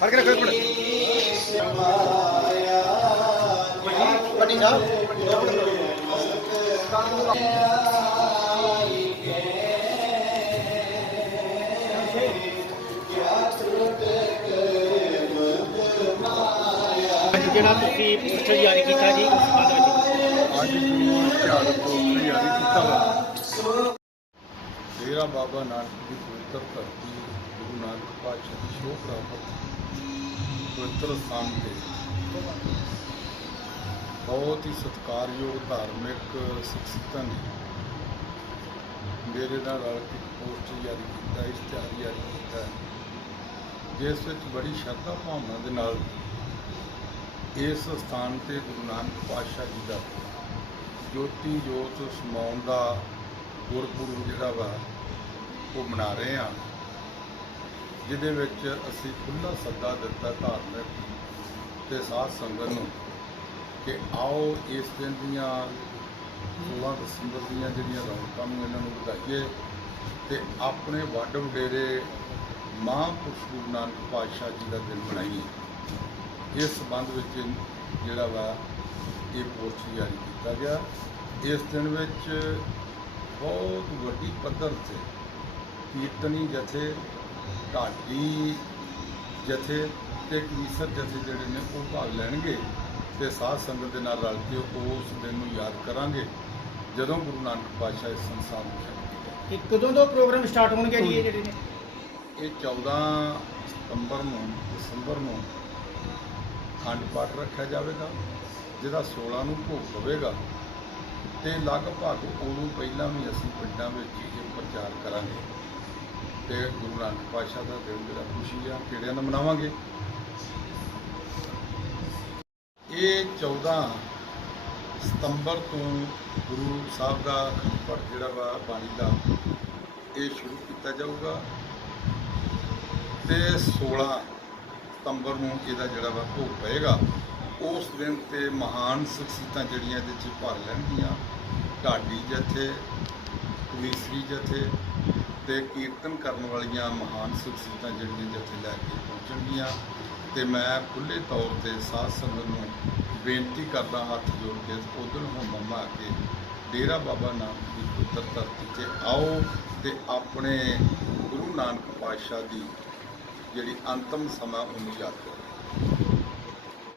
ਫੜ ਕੇ ਰੱਖੋ ਇੱਕ ਮਿੰਟ ਜਿਹੜਾ ਤੁਸੀਂ ਪੋਸਟਰ ਜਾਰੀ ਕੀਤਾ ਜੀ? ਉਸ ਸੰਬੰਧ ਵਿੱਚ ਅੱਜ ਗੁਰੂ ਧਿਆਨ ਤੋਂ ਤਿਆਰੀ ਕੀਤਾ ਵਾ ਡੇਰਾ ਬਾਬਾ ਨਾਨਕ ਦੀ ਪਵਿੱਤਰ ਧਰਤੀ ਗੁਰੂ ਨਾਨਕ ਪਾਤਸ਼ਾਹ ਦੀ ਸ਼ੋਭ ਪ੍ਰਾਪਤ ਪਵਿੱਤਰ ਸਥਾਨ ਤੇ। ਬਹੁਤ ਹੀ ਸਤਿਕਾਰਯੋਗ ਧਾਰਮਿਕ ਸ਼ਖਸੀਅਤਾਂ ਨੇ ਮੇਰੇ ਨਾਲ ਰਲ ਕੇ ਪੋਸਟਰ ਜਾਰੀ ਕੀਤਾ ਇਸ਼ਤਿਹਾਰ ਜਾਰੀ ਕੀਤਾ। ਜਿਸ ਵਿੱਚ ਬੜੀ ਸ਼ਰਧਾ ਭਾਵਨਾ ਦੇ ਨਾਲ ਇਸ ਸਥਾਨ ਤੇ ਗੁਰੂ ਨਾਨਕ ਪਾਤਸ਼ਾਹ ਜੀ ਦਾ ਜੋਤੀ ਜੋਤ ਸਮਾਉਣ ਦਾ ਗੁਰਪੁਰਬ ਜਿਹੜਾ ਵਾ, ਉਹ ਮਨਾ ਰਹੇ ਹਾਂ। ਜਿਹਦੇ ਵਿੱਚ ਅਸੀਂ ਖੁੱਲ੍ਹਾ ਸੱਦਾ ਦਿੱਤਾ ਧਾਰਮਿਕ ਤੇ ਸਾਧ ਸੰਗਤ ਨੂੰ ਕਿ ਆਓ ਇਸ ਦਿਨ ਦੀਆਂ 16 ਦਸੰਬਰ ਦੀਆਂ ਜਿਹੜੀਆਂ ਰੌਣਕਾਂ ਨੂੰ ਇਹਨਾਂ ਨੂੰ ਵਧਾਈਏ ਤੇ ਆਪਣੇ ਵੱਡ ਵਡੇਰੇ ਮਹਾਂਪੁਰਸ਼ ਗੁਰੂ ਨਾਨਕ ਪਾਤਸ਼ਾਹ ਜੀ ਦਾ ਦਿਨ ਮਨਾਈਏ। ਇਸ ਸੰਬੰਧ ਵਿੱਚ ਜਿਹੜਾ ਵਾ ਇਹ ਪੋਸਟ ਜਾਰੀ ਕੀਤਾ ਗਿਆ। ਇਸ ਦਿਨ ਵਿੱਚ ਬਹੁਤ ਵੱਡੀ ਪੱਧਰ ਤੇ ਕੀਰਤਨੀ ਜਥੇ ਢਾਡੀ ਜਥੇ ਤੇ ਕਵੀਸਰ ਜਥੇ ਜਿਹੜੇ ਨੇ ਉਹ ਭਾਗ ਲੈਣਗੇ ਤੇ ਸਾਧ ਸੰਗਤ ਦੇ ਨਾਲ ਰਲ ਕੇ ਉਸ ਦਿਨ ਨੂੰ ਯਾਦ ਕਰਾਂਗੇ ਜਦੋਂ ਗੁਰੂ ਨਾਨਕ ਪਾਤਸ਼ਾਹ ਇਸ ਸੰਸਾਰ ਨੂੰ ਕੇ ਕਦੋਂ ਤੋਂ ਪ੍ਰੋਗਰਾਮ ਸਟਾਰਟ ਹੋਣਗੇ ਜੀ ਇਹ ਜਿਹੜੇ ਨੇ? ਇਹ 14 ਸਤੰਬਰ ਨੂੰ ਦਸੰਬਰ ਨੂੰ ਖੰਡ ਪਾਠ ਰੱਖਿਆ ਜਾਵੇਗਾ ਜਿਹਦਾ 16 ਨੂੰ ਭੋਗ ਪਵੇਗਾ ਤੇ ਲਗਭਗ ਉਹਨੂੰ ਪਹਿਲਾਂ ਵੀ ਅਸੀਂ ਪਿੰਡਾਂ ਵਿੱਚ ਇਹ ਪ੍ਰਚਾਰ ਕਰਾਂਗੇ। ਤੇ ਗੁਰੂ ਨਾਨਕ ਪਾਤਸ਼ਾਹ ਦਾ ਦਿਨ ਜਿਹੜਾ ਖੁਸ਼ੀ ਆ, ਕਿਹੜਿਆਂ ਨਾਲ ਮਨਾਵਾਂਗੇ? ਇਹ 14 ਸਤੰਬਰ ਤੋਂ ਗੁਰੂ ਸਾਹਿਬ ਦਾ ਅਖੰਡ ਜਿਹੜਾ ਵਾ, ਬਾਣੀ ਦਾ, ਇਹ ਸ਼ੁਰੂ ਕੀਤਾ ਜਾਊਗਾ। ਤੇ 16 ਸਤੰਬਰ ਨੂੰ ਇਹਦਾ ਜਿਹੜਾ ਵਾ ਭੋਗ ਪਏਗਾ। ਉਸ ਦਿਨ ਤੇ ਮਹਾਨ ਸ਼ਖਸੀਅਤਾਂ ਜਿਹੜੀਆਂ ਇਹਦੇ 'ਚ ਭਰ ਲੈਣਗੀਆਂ। ਢਾਡੀ ਜਥੇ ਕਵੀਸਰੀ ਜਥੇ ਤੇ ਕੀਰਤਨ ਕਰਨ ਵਾਲੀਆਂ ਮਹਾਨ ਸ਼ਖਸੀਅਤਾਂ ਜਿਹੜੀਆਂ ਜਥੇ ਲੈ ਕੇ ਪਹੁੰਚਣਗੀਆਂ। ਤੇ ਮੈਂ ਖੁੱਲੇ ਤੌਰ ਤੇ ਸਾਧ ਸੰਗਤ ਨੂੰ ਬੇਨਤੀ ਕਰਦਾ, ਹੱਥ ਜੋੜ ਕੇ ਉਦੋਂ ਹੁਣ ਮੰਮਾ ਕੇ ਡੇਰਾ ਬਾਬਾ ਨਾਨਕ ਦੀ ਪੁੱਤਰ ਧਰਤੀ ਤੇ ਆਓ ਤੇ ਆਪਣੇ ਗੁਰੂ ਨਾਨਕ ਪਾਤਸ਼ਾਹ ਦੀ ਜਿਹੜੀ ਅੰਤਮ ਸਮਾਂ ਉਹਨੂੰ ਯਾਦ ਕਰੋ।